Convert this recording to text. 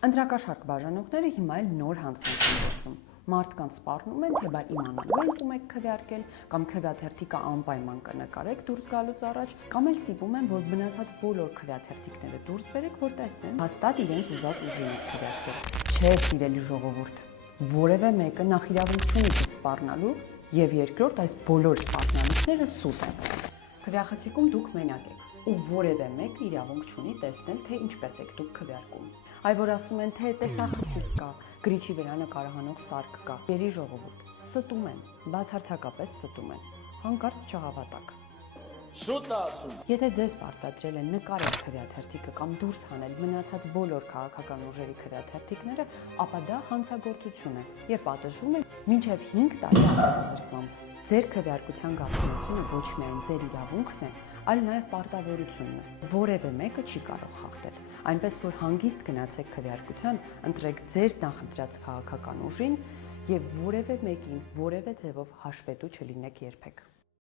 Ընտրակաշառք բաժանողները հիմա էլ նոր հանցանք են գործում։ Մարդկանց սպառնում են, թե բա իմանալու եք ում եք քվեարկել, կամ քվեաթերթիկը անպայման կնկարեք դուրս գալուց առաջ, կամ էլ ստիպում են, որ մնացած բոլոր քվեաթերթիկները դուրս բերեք, որ տեսնեն, հաստատ իրենց ուզած ուժին եք քվեարկել։ Չէ, սիրելի ժողովուրդ, որևէ մեկը նախ իրավունք չունի սպառնալու, եւ երկրորդ այս բոլոր սպառնալիքները սուտ են։ Քվեախցիկում դուք մենակ եք, ու որևէ մեկը իրավունք չունի տեսնել, թե ինչպես եք դուք քվեարկում։ Այ որ ասում են, թե տեսախցիկ կա, գրիչի վրա նկարահանող սարք կա, երի ժողովուրդ, ստում են, բացարձակապես ստում են, հանկարծ չհավատակ։ Շուտ ասում։ Եթե ձեզ պարտադրել են նկարել քվեաթերթիկը կամ դուրս հանել մնացած բոլոր քաղաքական ուժերի քվեաթերթիկները, ապա դա հանցագործություն է եւ պատժվում է մինչեւ 5 տարի ազատազրկմամբ։ Ձեր քվեարկության գաղտնիությունը ոչ միայն ձեր իրավունքն է, այլ նաեւ պարտավորությունն է։ Որևէ մեկը չի կարող խախտել։ Այնպես որ հանգիստ գնացեք քվեարկության, ընտրեք ձեր նախընտրած քաղաքական ուժին եւ որևէ մեկին որևէ ձևով հաշվետու չլինեք երբեք։